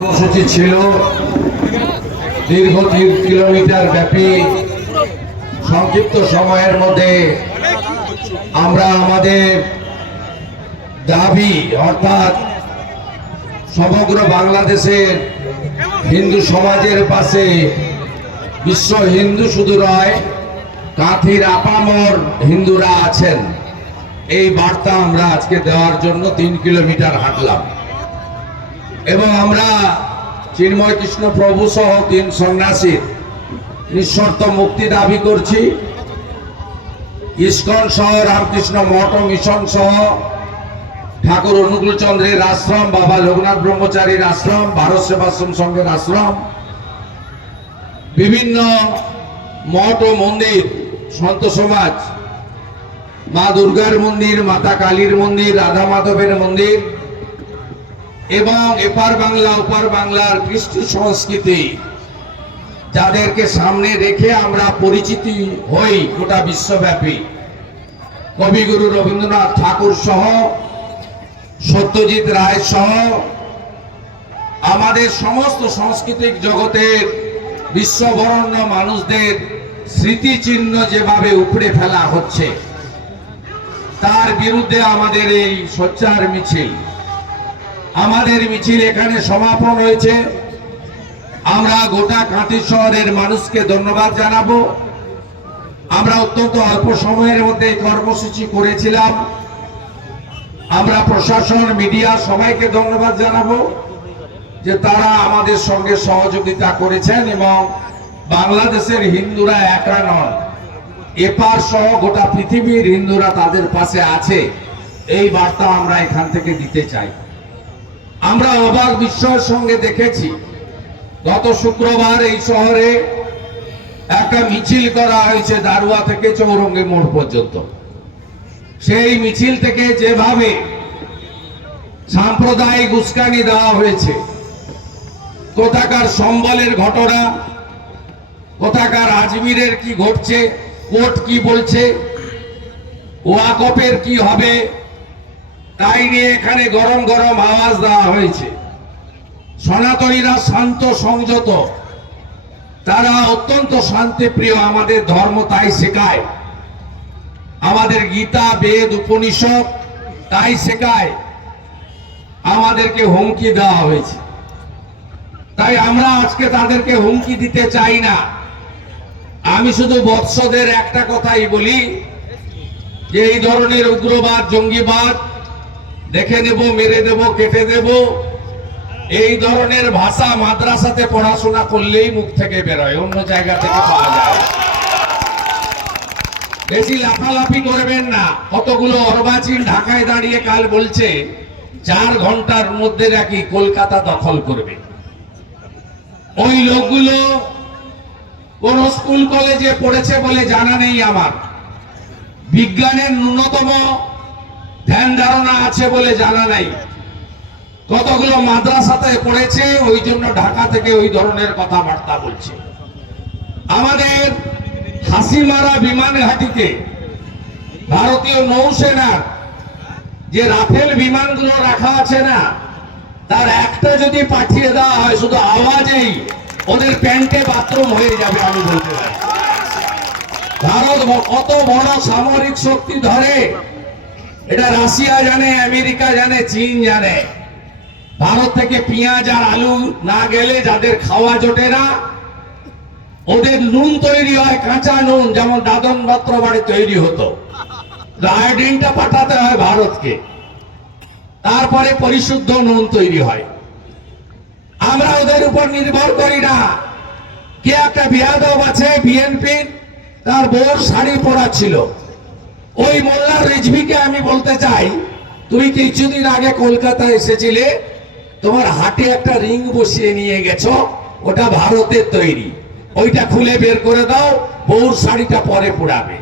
কর্মসূচি ছিল। দীর্ঘ তিন কিলোমিটার ব্যাপী সংক্ষিপ্ত সময়ের মধ্যে আমরা আমাদের দাবি, অর্থাৎ সমগ্র বাংলাদেশের হিন্দু সমাজের পাশে, বিশ্ব হিন্দু শুধু নয়, কাঁথির আপামর হিন্দুরা আছেন। এই বার্তা আমরা আজকে দেওয়ার জন্য তিন কিলোমিটার হাঁটলাম। এবং আমরা চিন্ময় কৃষ্ণ প্রভু সহ তিন সন্ন্যাসীর নিঃশর্ত মুক্তি দাবি করছি। ইস্কন সহ রামকৃষ্ণ মঠ মিশন সহ ঠাকুর অনুকূল চন্দ্রের আশ্রম, বাবা লোকনাথ ব্রহ্মচারীর আশ্রম, ভারত সেবাশ্রম সংঘের আশ্রম। বিভিন্ন মঠ ও মন্দির, সন্ত সমাজ, মা দুর্গার মন্দির, মাতা কালীর মন্দির, রাধা মাধবের মন্দির এবং এপার বাংলা, ওপার বাংলার কৃষ্টি সংস্কৃতি, যাদেরকে সামনে রেখে আমরা পরিচিতি হই গোটা বিশ্বব্যাপী। কবিগুরু রবীন্দ্রনাথ ঠাকুর সহ, সত্যজিৎ রায় সহ, আমাদের সমস্ত সাংস্কৃতিক জগতের বিশ্ববরণ্য মানুষদের স্মৃতিচিহ্ন যেভাবে উপড়ে ফেলা হচ্ছে, তার বিরুদ্ধে আমাদের এই সোচ্চার মিছিল। আমাদের মিছিল এখানে সমাপন হয়েছে। আমরা গোটা কাঁথি শহরের মানুষকে ধন্যবাদ জানাব। আমরা অত্যন্ত অল্প সময়ের মধ্যে কর্মসূচি করেছিলাম। আমরা প্রশাসন, মিডিয়া সবাইকে ধন্যবাদ জানাব যে তারা আমাদের সঙ্গে সহযোগিতা করেছেন এবং বাংলাদেশের হিন্দুরা একা নন এপার সহ গোটা পৃথিবীর হিন্দুরা তাদের পাশে আছে। এই বার্তা আমরা এখান থেকে দিতে চাই। আমরা অবাক বিস্ময়ের সঙ্গে দেখেছি, গত শুক্রবার এই শহরে একটা মিছিল করা হয়েছে দারুয়া থেকে চৌরঙ্গি মোড় পর্যন্ত। সেই মিছিল থেকে যেভাবে সাম্প্রদায়িক উস্কানি দেওয়া হয়েছে, কোথাকার সম্বলের ঘটনা, কোথাকার আজমিরের কি ঘটছে, কোর্ট কি বলছে ওয়াকপের কি হবে তাই নিয়ে এখানে গরম গরম আওয়াজ দেওয়া হয়েছে। সনাতনীরা শান্ত সংযত। তারা অত্যন্ত শান্তিপ্রিয়, আমাদের ধর্ম তাই শেখায়। আমাদের গীতা, বেদ, উপনিষদ তাই শেখায়। আমাদেরকে হুমকি দেওয়া হয়েছে। তাই আমরা আজকে তাদেরকে হুমকি দিতে চাই না। আমি শুধু বৎসদের একটা কথাই বলি যে, এই ধরনের উগ্রবাদ, জঙ্গিবাদ দেখে নেব, মেরে দেব কেটে দেব এই ধরনের ভাষা মাদ্রাসাতে পড়াশোনা করলেই মুখ থেকে বেরোয়, অন্য জায়গা থেকে পাওয়া যায়। বেশি লাফালাফি করবেন না। কতগুলো অর্বাচীন ঢাকায় দাঁড়িয়ে কাল বলছে, চার ঘণ্টার মধ্যে নাকি কলকাতা দখল করবে। ওই লোকগুলো কোন স্কুল কলেজে পড়েছে বলে জানা নেই আমার। বিজ্ঞানের ন্যূনতম ধ্যান ধারণা আছে বলে জানা নাই। কতগুলো মাদ্রাসাতে পড়েছে, ওই জন্য ঢাকা থেকে ওই ধরনের কথাবার্তা বলছে। আমাদের হাসিমারা বিমান ঘাটিতে ভারতীয় নৌসেনার যে রাফেল বিমানগুলো রাখা আছে না, তার একটা যদি পাঠিয়ে দেওয়া হয়, শুধু আওয়াজেই ওদের প্যান্টে বাথরুম হয়ে যাবে আমি বলতে পারি। ভারত কত বড় সামরিক শক্তি ধরে এটা রাশিয়া জানে, আমেরিকা জানে, চীন জানে। ভারত থেকে পেঁয়াজ আর আলু না গেলে যাদের খাওয়া জোটে না, ওদের নুন তৈরি হয়, কাঁচা নুন, যেমন দাদন পাত্র বাড়ি তৈরি হতো। আয়োডিনটা পাঠাতে হয় ভারতকে। তারপরে পরিশুদ্ধ নুন তৈরি হয়। আমরা ওদের উপর নির্ভর করি না। কে একটা বিয়াদব আছে, বিএনপির, তার বউর শাড়ি পরা ছিল। ওই মোল্লা রিজভিকে আমি বলতে চাই, তুমি কিছুদিন আগে কলকাতায় এসেছিলে, তোমার হাটে একটা রিং বসিয়ে নিয়ে গেছো, ওটা ভারতের তৈরি। ওইটা খুলে বের করে দাও, বউর শাড়িটা পরে পুড়াবে